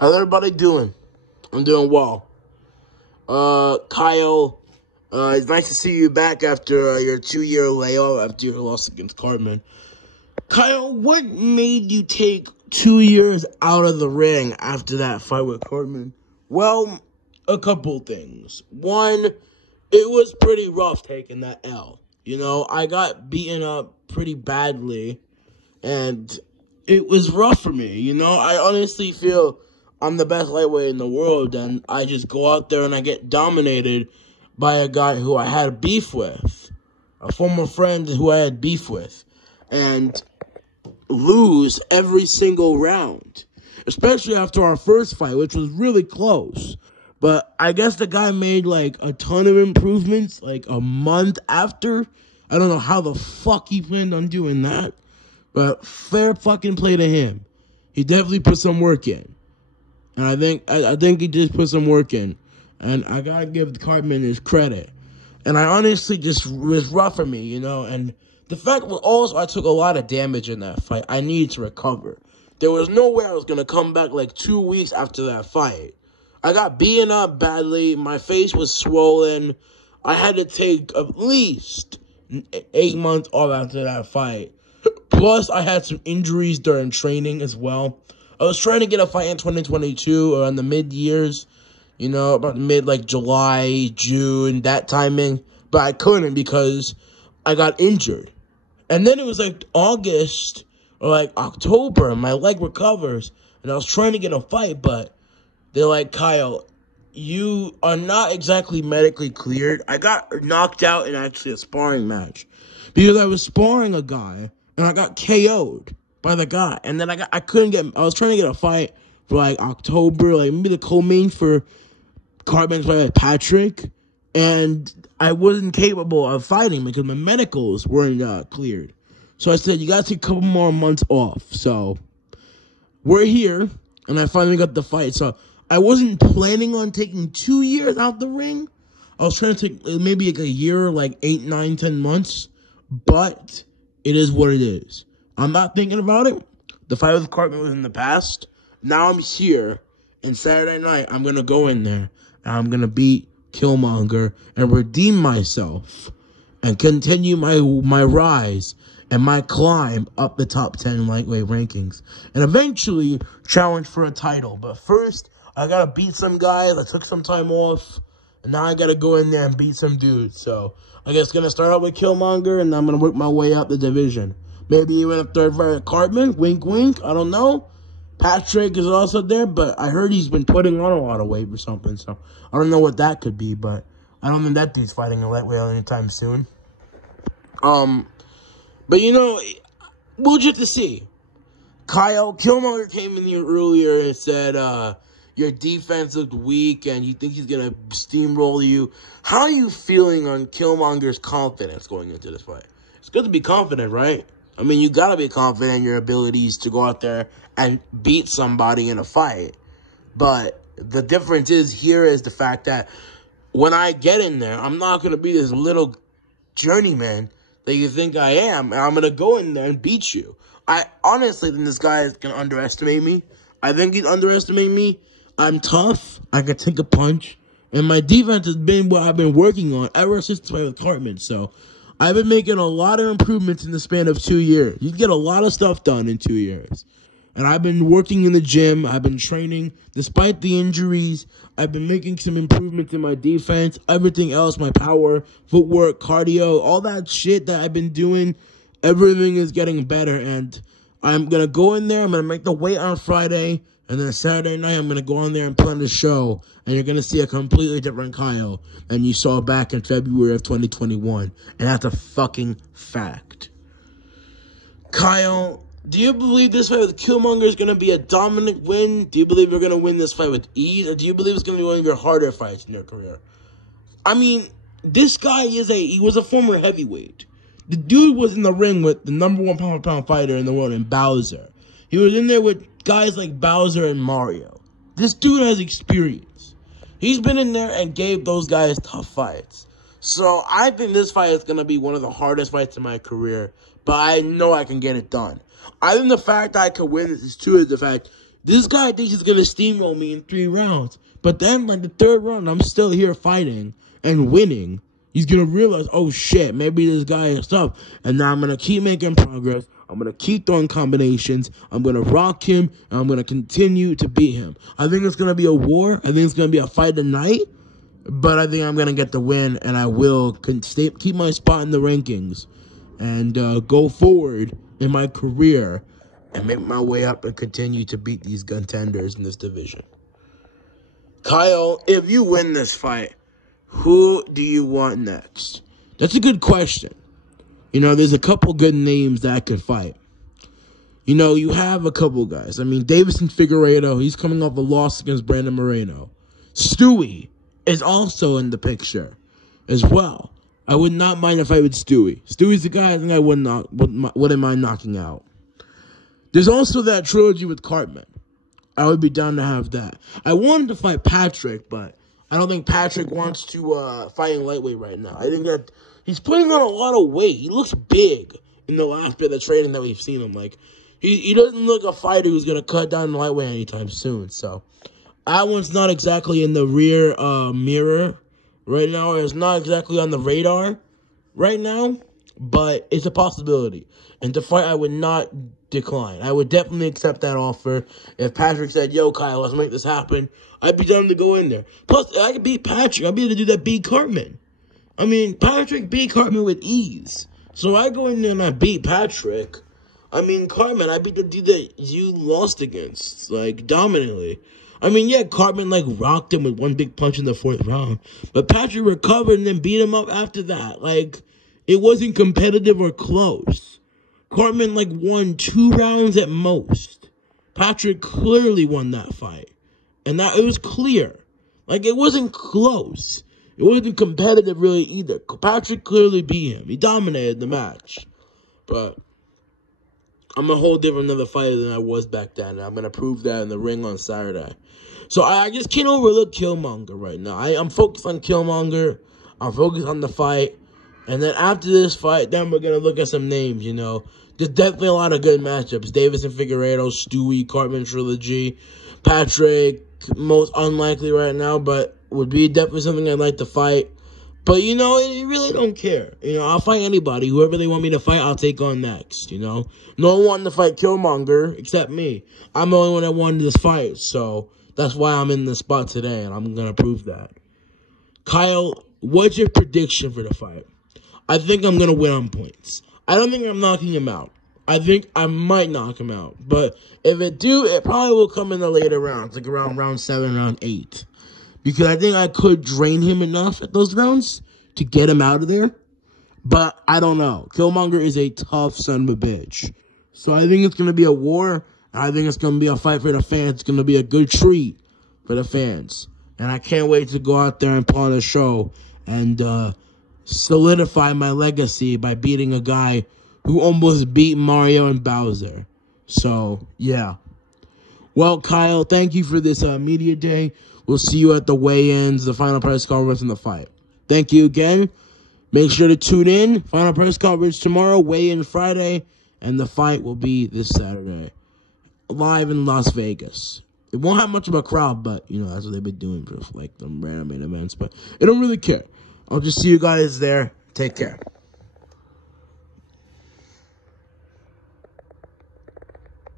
How's everybody doing? I'm doing well. Kyle, it's nice to see you back after your 2-year layoff after your loss against Cartman. Kyle, what made you take 2 years out of the ring after that fight with Cartman? Well, a couple things. One, it was pretty rough taking that L. You know, I got beaten up pretty badly, and it was rough for me. You know, I honestly feel I'm the best lightweight in the world, and I just go out there and I get dominated by a guy who I had beef with, a former friend who I had beef with, and lose every single round, especially after our first fight, which was really close. But I guess the guy made, like, a ton of improvements, like, a month after. I don't know how the fuck he planned on doing that, but fair fucking play to him. He definitely put some work in. And I think he just put some work in. And I gotta give Cartman his credit. And I honestly just, it was rough for me, you know. And the fact was also I took a lot of damage in that fight. I needed to recover. There was no way I was gonna come back like 2 weeks after that fight. I got beaten up badly. My face was swollen. I had to take at least 8 months off after that fight. Plus, I had some injuries during training as well. I was trying to get a fight in 2022 or in the mid-years, you know, about like July, June, that timing. But I couldn't because I got injured. And then it was like August or like October, and my leg recovers. And I was trying to get a fight, but they're like, Kyle, you are not exactly medically cleared. I got knocked out in actually a sparring match because I was sparring a guy and I got KO'd by the guy. And then I was trying to get a fight for like October, like maybe the co-main for Cartman's fight with Patrick. And I wasn't capable of fighting because my medicals weren't cleared. So I said, you got to take a couple more months off. So we're here and I finally got the fight. So I wasn't planning on taking 2 years out the ring. I was trying to take maybe like a year, like 8, 9, 10 months. But it is what it is. I'm not thinking about it. The fight with Cartman was in the past. Now I'm here. And Saturday night, I'm going to go in there. And I'm going to beat Killmonger and redeem myself. And continue my rise and my climb up the top 10 lightweight rankings. And eventually challenge for a title. But first, I got to beat some guys. I took some time off. And now I got to go in there and beat some dudes. So I guess going to start out with Killmonger. And I'm going to work my way up the division. Maybe even a third fight with Cartman. Wink, wink. I don't know. Patrick is also there. But I heard he's been putting on a lot of weight or something. So I don't know what that could be. But I don't think that dude's fighting a lightweight anytime soon. But, you know, we'll just to see. Killmonger came in here earlier and said, your defense looked weak and you think he's going to steamroll you. How are you feeling on Killmonger's confidence going into this fight? It's good to be confident, right? I mean, you got to be confident in your abilities to go out there and beat somebody in a fight. But the difference is the fact that when I get in there, I'm not going to be this little journeyman that you think I am. And I'm going to go in there and beat you. I honestly think this guy is going to underestimate me. I think he's underestimating me. I'm tough. I can take a punch. And my defense has been what I've been working on ever since the fight with Cartman. So I've been making a lot of improvements in the span of 2 years. You can get a lot of stuff done in 2 years. And I've been working in the gym. I've been training. Despite the injuries, I've been making some improvements in my defense. Everything else, my power, footwork, cardio, all that shit that I've been doing, everything is getting better. And I'm going to go in there. I'm going to make the weight on Friday. And then Saturday night, I'm going to go in there and plan the show. And you're going to see a completely different Kyle than you saw back in February of 2021. And that's a fucking fact. Kyle, do you believe this fight with Killmonger is going to be a dominant win? Do you believe you're going to win this fight with ease? Or do you believe it's going to be one of your harder fights in your career? I mean, this guy he was a former heavyweight. The dude was in the ring with the number 1 pound-for-pound fighter in the world, in Bowser. He was in there with guys like Bowser and Mario. This dude has experience. He's been in there and gave those guys tough fights. So I think this fight is going to be one of the hardest fights in my career. But I know I can get it done. I think the fact that I could win this is the fact This guy thinks he's going to steamroll me in 3 rounds. But then, like, the 3rd round, I'm still here fighting and winning. He's going to realize, oh, shit, maybe this guy is tough. And now I'm going to keep making progress. I'm going to keep throwing combinations. I'm going to rock him, and I'm going to continue to beat him. I think it's going to be a war. I think it's going to be a fight tonight. But I think I'm going to get the win, and I will keep my spot in the rankings and go forward in my career and make my way up and continue to beat these contenders in this division. Kyle, if you win this fight, who do you want next? That's a good question. You know, there's a couple good names that could fight. You know, you have a couple guys. I mean, Davison Figueiredo, he's coming off a loss against Brandon Moreno. Stewie is also in the picture as well. I would not mind a fight with Stewie. Stewie's the guy I think I wouldn't mind knocking out. There's also that trilogy with Cartman. I would be down to have that. I wanted to fight Patrick, but I don't think Patrick wants to fight in lightweight right now. I think that he's putting on a lot of weight. He looks big in the last bit of the training that we've seen him. Like, he doesn't look a fighter who's going to cut down the lightweight anytime soon. So, that one's not exactly in the rear mirror right now. It's not exactly on the radar right now, but it's a possibility. And to fight, I would not decline. I would definitely accept that offer. If Patrick said, yo, Kyle, let's make this happen, I'd be down to go in there. Plus, I could beat Patrick. I'd be able to do that beat Cartman. I mean, Patrick beat Cartman with ease. So I go in there and I beat Patrick. I mean, Cartman, I beat the dude that you lost against, like, dominantly. I mean, yeah, Cartman, like, rocked him with one big punch in the 4th round. But Patrick recovered and then beat him up after that. Like, it wasn't competitive or close. Cartman, like, won 2 rounds at most. Patrick clearly won that fight. And that it was clear. Like, it wasn't close. It wasn't competitive really either. Patrick clearly beat him. He dominated the match. But I'm a whole different other fighter than I was back then. And I'm going to prove that in the ring on Saturday. So I just can't overlook Killmonger right now. I'm focused on Killmonger. I'm focused on the fight. And then after this fight, then we're going to look at some names, you know. There's definitely a lot of good matchups. Davison Figueiredo, Stewie, Cartman trilogy. Patrick, most unlikely right now, but would be definitely something I'd like to fight. But, you know, I really don't care. You know, I'll fight anybody. Whoever they want me to fight, I'll take on next, you know. No one wanted to fight Killmonger except me. I'm the only one that wanted this fight, so that's why I'm in this spot today, and I'm going to prove that. Kyle, what's your prediction for the fight? I think I'm going to win on points. I don't think I'm knocking him out. I think I might knock him out. But if it do, it probably will come in the later rounds, like around round 7, round 8. Because I think I could drain him enough at those rounds to get him out of there. But I don't know. Killmonger is a tough son of a bitch. So I think it's going to be a war. I think it's going to be a fight for the fans. It's going to be a good treat for the fans. And I can't wait to go out there and put on a show and solidify my legacy by beating a guy who almost beat Mario and Bowser. So, yeah. Well, Kyle, thank you for this media day. We'll see you at the weigh-ins, the final press conference, and the fight. Thank you again. Make sure to tune in. Final press conference tomorrow, weigh-in Friday, and the fight will be this Saturday. Live in Las Vegas. It won't have much of a crowd, but, you know, that's what they've been doing for, like, the random main events. But I don't really care. I'll just see you guys there. Take care.